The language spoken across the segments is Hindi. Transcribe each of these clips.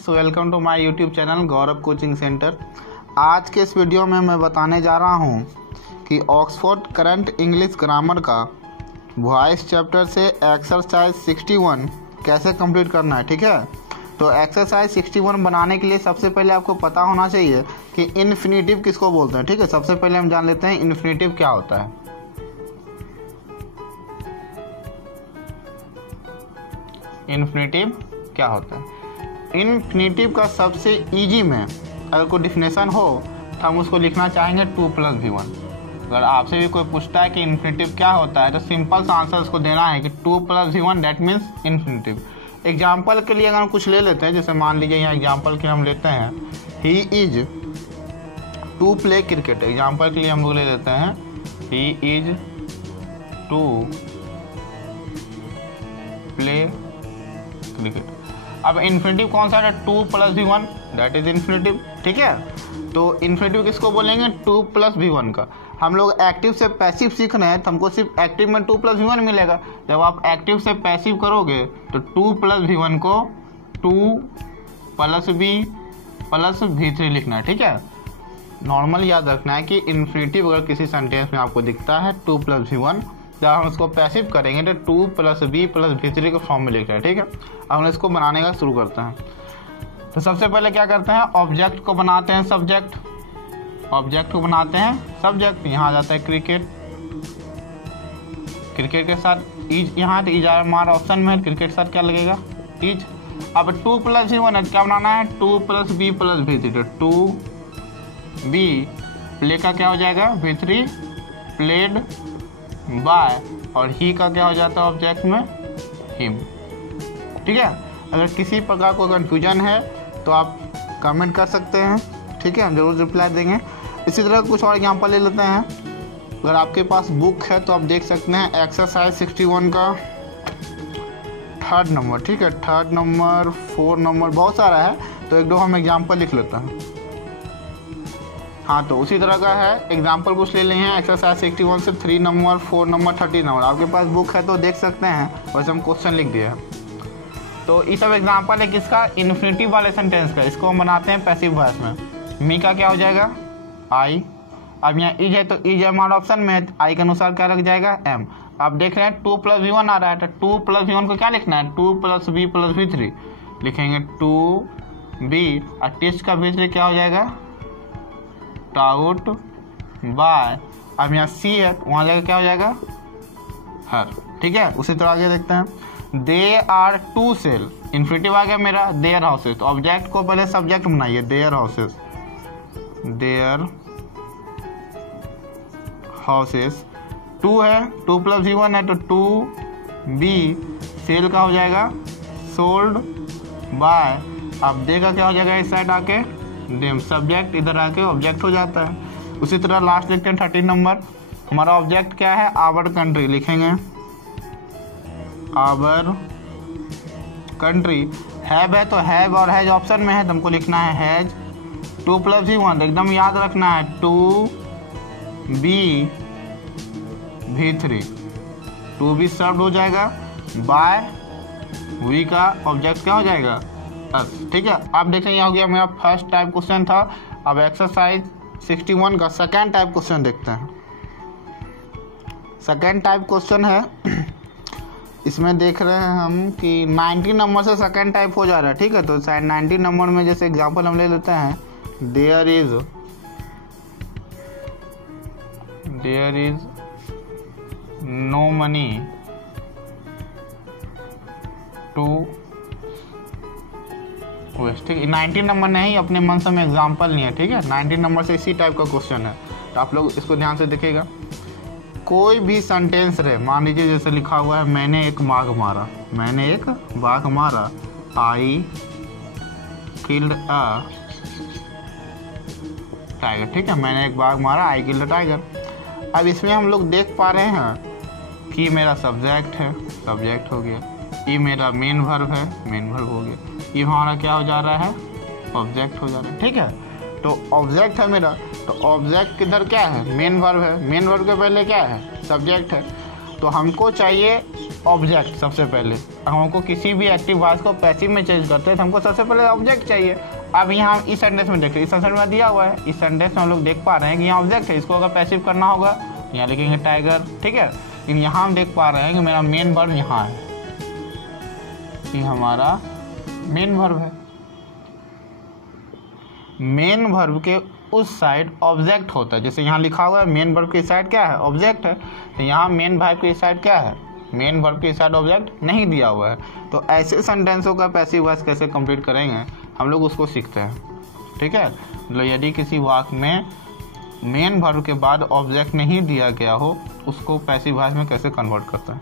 Welcome to my YouTube channel Gaurav coaching centre. आज के इस वीडियो में मैं बताने जा रहा हूं कि ऑक्सफोर्ड करंट इंग्लिश ग्रामर का वॉइस चैप्टर से एक्सरसाइज 61 कैसे कंप्लीट करना है। ठीक है, तो एक्सरसाइज 61 बनाने के लिए सबसे पहले आपको पता होना चाहिए कि इन्फिनेटिव किसको बोलते हैं। ठीक है, सबसे पहले हम जान लेते हैं इन्फिनेटिव क्या होता है। इन्फिनेटिव क्या होता है? इन्फिनेटिव का सबसे इजी में अगर कोई डिफिनेशन हो तो हम उसको लिखना चाहेंगे 2 + V1। अगर आपसे भी कोई पूछता है कि इन्फिनेटिव क्या होता है तो सिंपल सा आंसर उसको देना है कि 2 + V1 that means infinitive. Example के लिए अगर हम कुछ ले लेते हैं, जैसे मान लीजिए यहाँ एग्जाम्पल के हम लेते हैं he is to play cricket. Example के लिए हम लोग ले लेते हैं he is to play cricket. अब इन्फिनेटिव कौन सा है? 2 + V1 दैट इज इन्फिनेटिव। ठीक है, तो इन्फिनेटिव किसको बोलेंगे? 2 + V1 का। हम लोग एक्टिव से पैसिव सीख रहे हैं तो हमको सिर्फ एक्टिव में 2 + V1 मिलेगा। जब आप एक्टिव से पैसिव करोगे तो 2 + V1 को 2 + V + V3 लिखना है। ठीक है, नॉर्मल याद रखना है कि इन्फिनेटिव अगर किसी सेंटेंस में आपको दिखता है 2 + V1, जब हम उसको पैसिव करेंगे तो 2 + V + V3 के फॉर्म में लिख रहे हैं। ठीक है, अब हम इसको बनाने का शुरू करते हैं। तो सबसे पहले क्या करते हैं, ऑब्जेक्ट को बनाते हैं सब्जेक्ट। ऑब्जेक्ट को बनाते हैं सब्जेक्ट। यहाँ आ जाता है क्रिकेट। क्रिकेट के साथ इज, यहाँ तो इज हमारा ऑप्शन में है, क्रिकेट के साथ क्या लगेगा? इज। अब 2 + V1 है, क्या बनाना है? 2 + V + V3। 2V प्ले का क्या हो जाएगा? V3 प्लेड बाय, और ही का क्या हो जाता है ऑब्जेक्ट में? हिम। ठीक है, अगर किसी प्रकार को कन्फ्यूजन है तो आप कमेंट कर सकते हैं। ठीक है, हम जरूर रिप्लाई देंगे। इसी तरह कुछ और एग्जांपल ले लेते हैं। अगर आपके पास बुक है तो आप देख सकते हैं एक्सरसाइज 61 का 3rd नंबर। ठीक है, 3rd नंबर 4 नंबर बहुत सारा है, तो एक दो हम एग्जाम्पल लिख लेते हैं। हाँ, तो उसी तरह का है एग्जाम्पल कुछ ले लिए हैं एक्सरसाइज 61 से 3 नंबर 4 नंबर 30 नंबर। आपके पास बुक है तो देख सकते हैं, वैसे हम क्वेश्चन लिख दिए हैं। तो ये सब एग्जाम्पल है किसका? इन्फिनेटिव वाले सेंटेंस का। इसको हम बनाते हैं पैसिव वॉइस में। मी का क्या हो जाएगा? आई। अब यहाँ इज है तो इज हमारा ऑप्शन में है, आई के अनुसार क्या लग जाएगा? एम। आप देख रहे हैं 2 + V1 आ रहा है, तो 2 + V1 को क्या लिखना है? 2 + V + V3 लिखेंगे। 2B और टेस्ट का V3 क्या हो जाएगा? Taught by. अब यहाँ सी है, वहाँ जाकर क्या हो जाएगा? हर। ठीक है, उसी तरह आगे देखते हैं। They are to sell, infinitive आ गया मेरा, देयर हाउसेस। तो ऑब्जेक्ट को पहले सब्जेक्ट बनाइए, देयर हाउसेस। देयर हाउसेस 2 है, 2 + V1 है तो 2B सेल का हो जाएगा सोल्ड बाय। अब दे का क्या हो जाएगा? इस साइड आके देम, सब्जेक्ट इधर आके ऑब्जेक्ट हो जाता है। उसी तरह लास्ट देखते हैं 13 नंबर। हमारा ऑब्जेक्ट क्या है? आवर कंट्री लिखेंगे। Our country. हैव है तो हैव और हैज ऑप्शन में है तो हमको लिखना है हैज। 2 + V1 एकदम याद रखना है 2B V3। 2B सर्व्ड हो जाएगा बाय, वी का ऑब्जेक्ट क्या हो जाएगा? अस। ठीक है, आप देखें यह हो गया मेरा फर्स्ट टाइप क्वेश्चन था। अब एक्सरसाइज 61 का सेकेंड टाइप क्वेश्चन देखते हैं। सेकेंड टाइप क्वेश्चन है, इसमें देख रहे हैं हम कि 19 नंबर से सेकेंड टाइप हो जा रहा है। ठीक है, तो शायद 19 नंबर में जैसे एग्जांपल हम ले लेते हैं, there is no money to waste. ठीक है, 19 नंबर नहीं, अपने मन से में एग्जाम्पल नहीं है। ठीक है, 19 नंबर से इसी टाइप का क्वेश्चन है, तो आप लोग इसको ध्यान से देखिएगा। कोई भी सेंटेंस रहे, मान लीजिए जैसे लिखा हुआ है मैंने एक बाघ मारा। मैंने एक बाघ मारा। I killed a tiger. ठीक है, मैंने एक बाघ मारा, आई किल्ड अ टाइगर। अब इसमें हम लोग देख पा रहे हैं कि मेरा सब्जेक्ट है, सब्जेक्ट हो गया। ये मेरा मेन वर्ब है, मेन वर्ब हो गया। ये हमारा क्या हो जा रहा है? ऑब्जेक्ट हो जा रहा है। ठीक है, तो ऑब्जेक्ट है मेरा, तो ऑब्जेक्ट किधर क्या है? मेन वर्ब है। मेन वर्ब के पहले क्या है? सब्जेक्ट है। तो हमको चाहिए ऑब्जेक्ट सबसे पहले। हमको किसी भी एक्टिव वॉइस को पैसिव में चेंज करते हैं तो हमको सबसे पहले ऑब्जेक्ट चाहिए। अब यहाँ इस सेंटेंस में देखते हैं, इस सेंटेंस में दिया हुआ है, इस सेंटेंस में हम लोग देख पा रहे हैं कि यहाँ ऑब्जेक्ट है। इसको अगर पैसिव करना होगा यहाँ लिखेंगे टाइगर, ठीक है। लेकिन यहाँ हम देख पा रहे हैं कि मेरा मेन वर्ब यहाँ है, ये हमारा मेन वर्ब है। मेन वर्ब के उस साइड ऑब्जेक्ट होता है, जैसे यहाँ लिखा हुआ है मेन वर्ब की साइड क्या है, ऑब्जेक्ट है। तो यहाँ मेन वर्ब की साइड क्या है, मेन वर्ब की साइड ऑब्जेक्ट नहीं दिया हुआ है। तो ऐसे सेंटेंसों का पैसिव वॉइस कैसे कंप्लीट करेंगे हम लोग उसको सीखते हैं, ठीक है। मतलब यदि किसी वाक्य में मेन वर्ब के बाद ऑब्जेक्ट नहीं दिया गया हो उसको पैसिव वॉइस में कैसे कन्वर्ट करते हैं।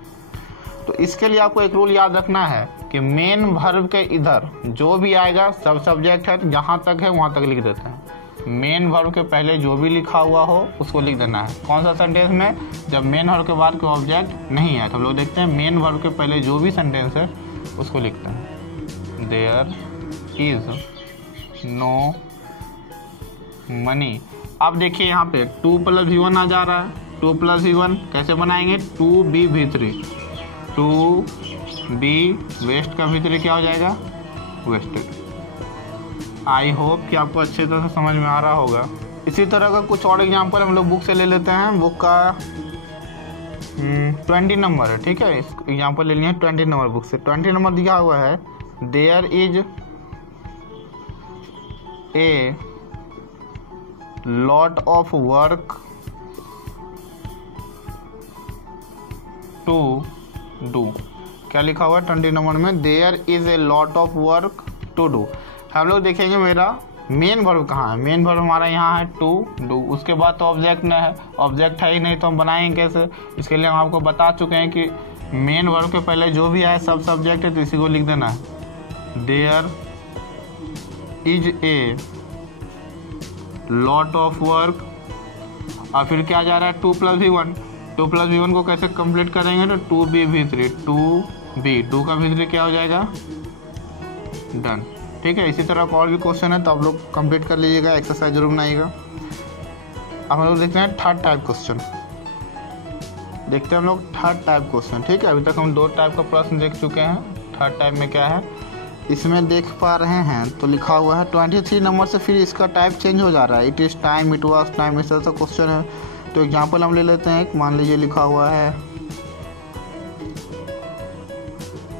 तो इसके लिए आपको एक रूल याद रखना है कि मेन वर्ब के इधर जो भी आएगा सब सब्जेक्ट है, जहाँ तक है वहाँ तक लिख देते हैं। मेन वर्ब के पहले जो भी लिखा हुआ हो उसको लिख देना है। कौन सा सेंटेंस में, जब मेन वर्ब के बाद कोई ऑब्जेक्ट नहीं है। तो हम लोग देखते हैं मेन वर्ब के पहले जो भी सेंटेंस है उसको लिखते हैं। There is no money. अब देखिए यहाँ पे 2 + V1 आ जा रहा है। 2 + V1 कैसे बनाएंगे, 2B V3, 2B वेस्ट का V3 क्या हो जाएगा, वेस्टेड। आई होप कि आपको अच्छे तरह से समझ में आ रहा होगा। इसी तरह का कुछ और एग्जांपल हम लोग बुक से ले लेते हैं। बुक का 20 नंबर है, ठीक है। इस एग्जांपल ले लिए 20 नंबर बुक से। 20 नंबर दिया हुआ है, there is a lot of work to do. क्या लिखा हुआ है 20 नंबर में, there is a lot of work to do. हम लोग देखेंगे मेरा मेन वर्ब कहाँ है। मेन वर्ब हमारा यहाँ है टू डू, उसके बाद तो ऑब्जेक्ट न है, ऑब्जेक्ट है ही नहीं तो हम बनाएंगे कैसे। इसके लिए हम आपको बता चुके हैं कि मेन वर्ब के पहले जो भी आए सब सब्जेक्ट है, तो इसी को लिख देना है। There is a lot of work, और फिर क्या जा रहा है 2 + V1। 2 + V1 को कैसे कंप्लीट करेंगे, तो 2B V3, 2B 2 का V3 क्या हो जाएगा, डन, ठीक है। इसी तरह का और भी क्वेश्चन है तो आप लोग कंप्लीट कर लीजिएगा, एक्सरसाइज जरूर बनाइएगा। अब हम लोग देखते हैं थर्ड टाइप क्वेश्चन। देखते हैं हम लोग थर्ड टाइप क्वेश्चन, ठीक है। अभी तक हम 2 टाइप का प्रश्न देख चुके हैं। थर्ड टाइप में क्या है इसमें देख पा रहे हैं, तो लिखा हुआ है 23 नंबर से फिर इसका टाइप चेंज हो जा रहा है। It is time, it was time, इस तरह से क्वेश्चन है। तो एग्जाम्पल हम ले लेते हैं। मान लीजिए लिखा हुआ है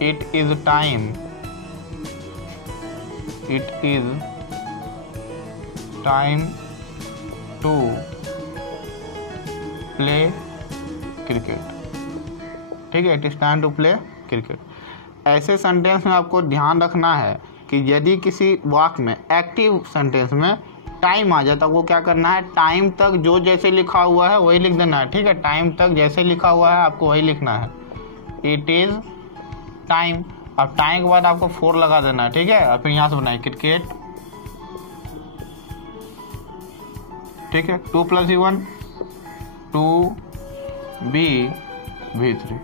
it is time, it is time to play cricket, ठीक है। It is time to play cricket. ऐसे सेंटेंस में आपको ध्यान रखना है कि यदि किसी वाक्य में एक्टिव सेंटेंस में टाइम आ जाए तो आपको क्या करना है, टाइम तक जो जैसे लिखा हुआ है वही लिख देना है, ठीक है। टाइम तक जैसे लिखा हुआ है आपको वही लिखना है। इट इज टाइम, अब टाइम के बाद आपको 4 लगा देना है, ठीक है। और फिर यहाँ से बनाए क्रिकेट, ठीक है। 2 + V1 2B V3,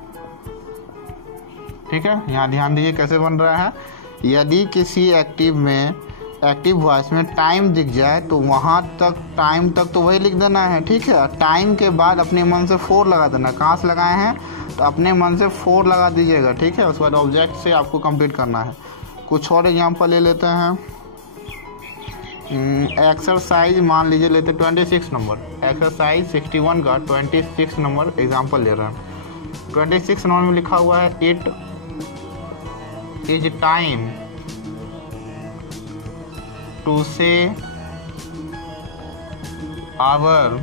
ठीक है। यहाँ ध्यान दीजिए कैसे बन रहा है। यदि किसी एक्टिव में, एक्टिव वॉइस में टाइम दिख जाए तो वहाँ तक टाइम तक तो वही लिख देना है, ठीक है। टाइम के बाद अपने मन से 4 लगा देना। कहाँ से लगाए हैं, तो अपने मन से 4 लगा दीजिएगा, ठीक है। उसके बाद ऑब्जेक्ट से आपको कंप्लीट करना है। कुछ और एग्जांपल ले लेते हैं। एक्सरसाइज मान लीजिए लेते 26 नंबर। एक्सरसाइज 61 का 26 नंबर एग्जांपल ले रहे हैं। 26 नंबर में लिखा हुआ है it is time to say our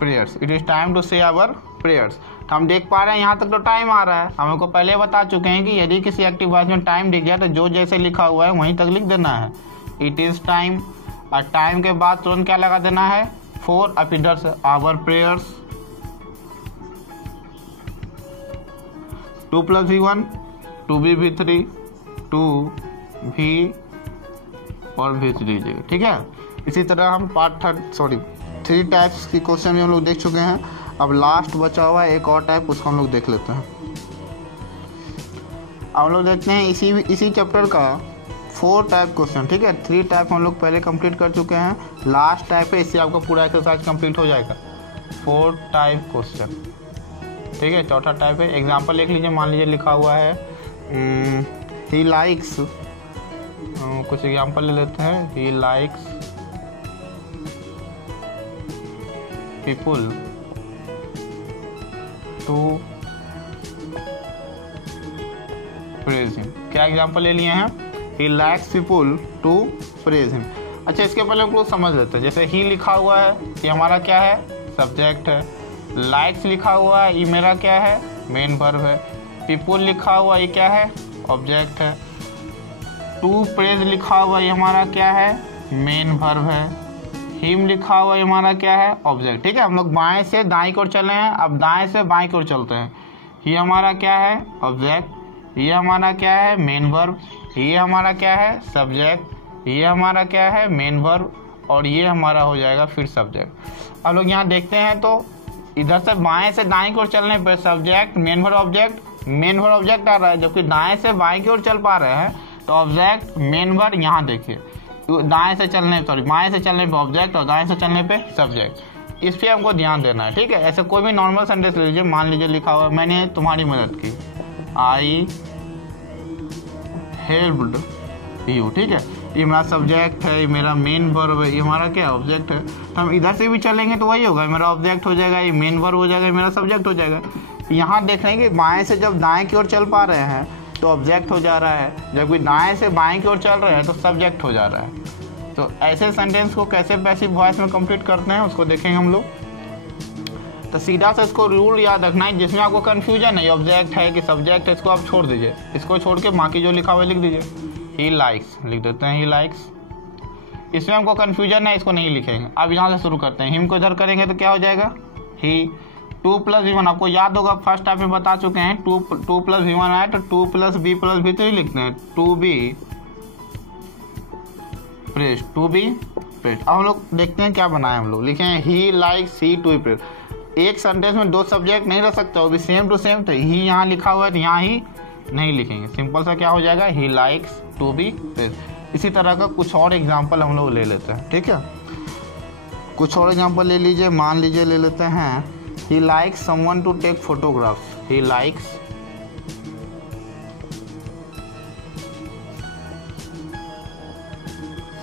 prayers. It is time to say our prayers. तो हम देख पा रहे हैं यहाँ तक तो टाइम आ रहा है। हम को पहले बता चुके हैं कि यदि किसी एक्टिव वॉइस में टाइम दिख जाए तो जो जैसे लिखा हुआ है वहीं तक लिख देना है, इट इज टाइम। और टाइम के बाद तुरंत क्या लगा देना है, 4। अब इधर से our prayers. 2 + V1 2B V3 2V और V3 लीजिएगा, ठीक है। इसी तरह हम 3 टाइप्स की क्वेश्चन भी हम लोग देख चुके हैं। अब लास्ट बचा हुआ है एक और टाइप, उसको हम लोग देख लेते हैं। अब हम लोग देखते हैं इसी चैप्टर का 4 टाइप क्वेश्चन, ठीक है। 3 टाइप हम लोग पहले कंप्लीट कर चुके हैं। लास्ट टाइप है, इससे आपका पूरा एक्सरसाइज कंप्लीट हो जाएगा। 4 टाइप क्वेश्चन। ठीक है, चौथा टाइप है। एग्जाम्पल लिख लीजिए, मान लीजिए लिखा हुआ है ही लाइक्स, कुछ एग्जाम्पल ले लेते हैं। He likes people to praise him. क्या एग्जाम्पल ले लिए हैं? He likes people to praise him. अच्छा, इसके पहले हम लोग समझ लेते हैं। जैसे ही लिखा हुआ है, ये हमारा क्या है? सब्जेक्ट है। लाइक्स लिखा हुआ है, ये मेरा क्या है? मेन वर्ब है। पीपुल लिखा हुआ ये क्या है? ऑब्जेक्ट है। टू प्रेज लिखा हुआ ये हमारा क्या है? मेन वर्ब है। हिम लिखा हुआ ये हमारा क्या है? ऑब्जेक्ट। ठीक है, हम लोग बाएं से दाएं की ओर चले हैं, अब दाएं से बाएं की ओर चलते हैं। ये हमारा क्या है? ऑब्जेक्ट। ये हमारा क्या है? Main verb. ये हमारा क्या है? सब्जेक्ट। ये हमारा क्या है? Main verb. और ये हमारा हो जाएगा फिर सब्जेक्ट। अब लोग यहाँ देखते हैं तो इधर से बाएं से दाएं की ओर चलने पर subject, main verb, object, main verb object आ रहा है, जबकि दाएं से बाएं की ओर चल पा रहे हैं तो ऑब्जेक्ट, मेन वर्ब। यहाँ देखिए, दाएं से चलने बाएं से चलने पे ऑब्जेक्ट और दाएं से चलने पे सब्जेक्ट। इस पे हमको ध्यान देना है। ठीक है, ऐसे कोई भी नॉर्मल सेंटेंस ले लीजिए। मान लीजिए लिखा हुआ है मैंने तुम्हारी मदद की, आई हेल्प्ड यू। ठीक है, ये मेरा सब्जेक्ट है, ये मेरा मेन वर्ब है, ये हमारा क्या? ऑब्जेक्ट है। तो हम इधर से भी चलेंगे तो वही होगा, मेरा ऑब्जेक्ट हो जाएगा, ये मेन वर्ब हो जाएगा, मेरा सब्जेक्ट हो जाएगा। यहाँ देख रहे हैं कि बाएं से जब दाएं की ओर चल पा रहे हैं तो ऑब्जेक्ट हो जा रहा है, जबकि दाएं से बाएं की ओर चल रहे हैं तो सब्जेक्ट हो जा रहा है। तो ऐसे सेंटेंस को कैसे पैसिव वॉइस में कंप्लीट करते हैं उसको देखेंगे हम लोग। तो सीधा से इसको रूल याद रखना है, जिसमें आपको कंफ्यूजन है ऑब्जेक्ट है कि सब्जेक्ट है, इसको आप छोड़ दीजिए। इसको छोड़ के बाकी जो लिखा हुआ लिख दीजिए। ही लाइक्स लिख देते हैं, ही लाइक्स। इसमें हमको कंफ्यूजन है, इसको नहीं लिखेंगे। अब यहाँ से शुरू करते हैं। हिम को इधर करेंगे तो क्या हो जाएगा? ही। 2 + V1 आपको याद होगा, फर्स्ट टाइप में बता चुके हैं। 2 + V1 आए तो 2 + B + V 3 लिखते हैं। 2B press, 2B press. अब हम लोग देखते हैं क्या बनाए हम लोग। लिखे हैं he likes he to praise. एक सेंटेंस में 2 सब्जेक्ट नहीं रह सकता, वो भी सेम टू सेम। तो ही यहाँ लिखा हुआ है तो यहाँ ही नहीं लिखेंगे, सिंपल सा क्या हो जाएगा? He likes to be praise. इसी तरह का कुछ और एग्जाम्पल हम लोग ले लेते हैं। ठीक है, कुछ और एग्जाम्पल ले लीजिए। मान लीजिए ले लेते हैं he likes someone to take photographs. He likes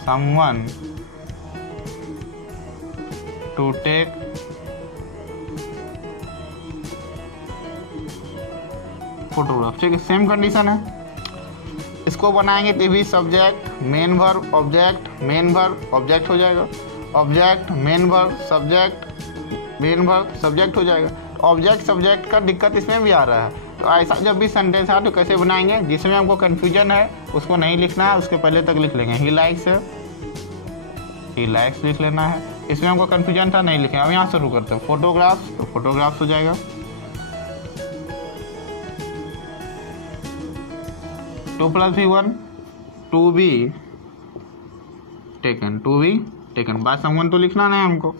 someone to take photograph। ठीक है, सेम कंडीशन है। इसको बनाएंगे तो भी subject, main verb, object, main verb, object हो जाएगा। Object, main verb, subject, main verb, subject हो जाएगा। ऑब्जेक्ट सब्जेक्ट का दिक्कत इसमें भी आ रहा है। तो ऐसा जब भी सेंटेंस है तो कैसे बनाएंगे? जिसमें हमको कन्फ्यूजन है उसको नहीं लिखना है, उसके पहले तक लिख लेंगे। ही लाइक्स है, ही लाइक्स लिख लेना है। इसमें हमको कन्फ्यूजन था, नहीं लिखेंगे। अब यहाँ शुरू करते हैं। फोटोग्राफ्स, तो फोटोग्राफ्स हो जाएगा। 2 + V1 2B taken, 2B taken by someone तो लिखना नहीं हमको।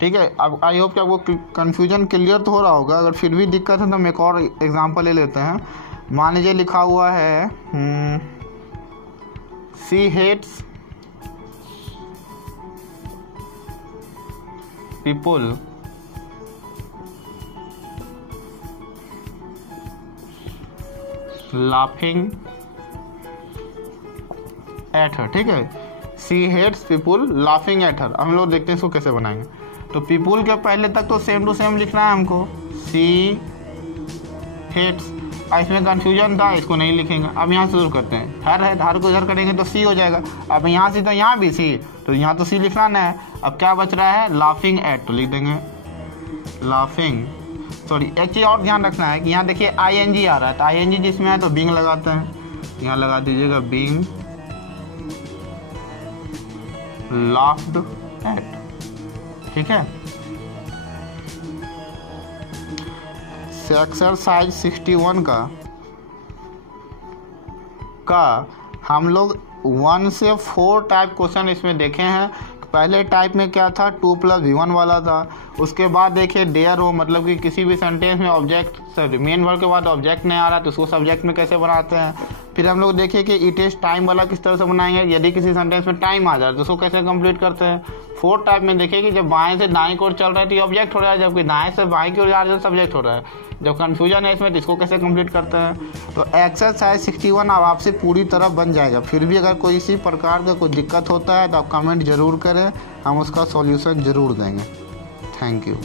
ठीक है, अब आई होप कि आपको कन्फ्यूजन क्लियर तो हो रहा होगा। अगर फिर भी दिक्कत है तो हम एक और एग्जांपल ले लेते हैं। मान लीजिए लिखा हुआ है she hates people laughing at her. ठीक है, she hates people laughing at her. हम लोग देखते हैं इसको कैसे बनाएंगे। तो पीपुल के पहले तक तो सेम टू सेम लिखना है हमको, सी हेट्स। इसमें कंफ्यूजन था, इसको नहीं लिखेंगे। अब यहाँ से शुरू करते हैं। हर है, हर को इधर करेंगे तो सी हो जाएगा। अब यहाँ से तो यहाँ भी सी, तो यहाँ तो सी लिखना नहीं है। अब क्या बच रहा है? लाफिंग एट, तो लिख देंगे लाफिंग। सॉरी, एक चीज़ और ध्यान रखना है कि यहाँ देखिए ING आ रहा है, तो ING जिसमें है तो बींग लगाते हैं। यहाँ लगा दीजिएगा बींग लाफ्ड एट। ठीक है, एक्सरसाइज 61 का हम लोग 1 से 4 टाइप क्वेश्चन इसमें देखे हैं। पहले टाइप में क्या था, 2 + V1 वाला था। उसके बाद देखिए डेयर हो, मतलब कि किसी भी सेंटेंस में ऑब्जेक्ट मेन वर्ब के बाद ऑब्जेक्ट नहीं आ रहा तो उसको सब्जेक्ट में कैसे बनाते हैं। फिर हम लोग देखें कि इट इज टाइम वाला किस तरह से बनाएंगे, यदि किसी सेंटेंस में टाइम आ जाए तो उसको कैसे कंप्लीट करते हैं। 4th टाइप में देखिए कि जब बाएं से दाएं की ओर चल रहा है तो ये ऑब्जेक्ट हो रहा है, जबकि दाएं से बाएं की ओर जा रहा है तो सब्जेक्ट हो रहा है। जब कंफ्यूजन है इसमें तो इसको कैसे कंप्लीट करते हैं। तो एक्सरसाइज 61 अब आपसे पूरी तरह बन जाएगा। फिर भी अगर कोई इसी प्रकार का कोई दिक्कत होता है तो आप कमेंट जरूर करें, हम उसका सॉल्यूशन ज़रूर देंगे। Thank you.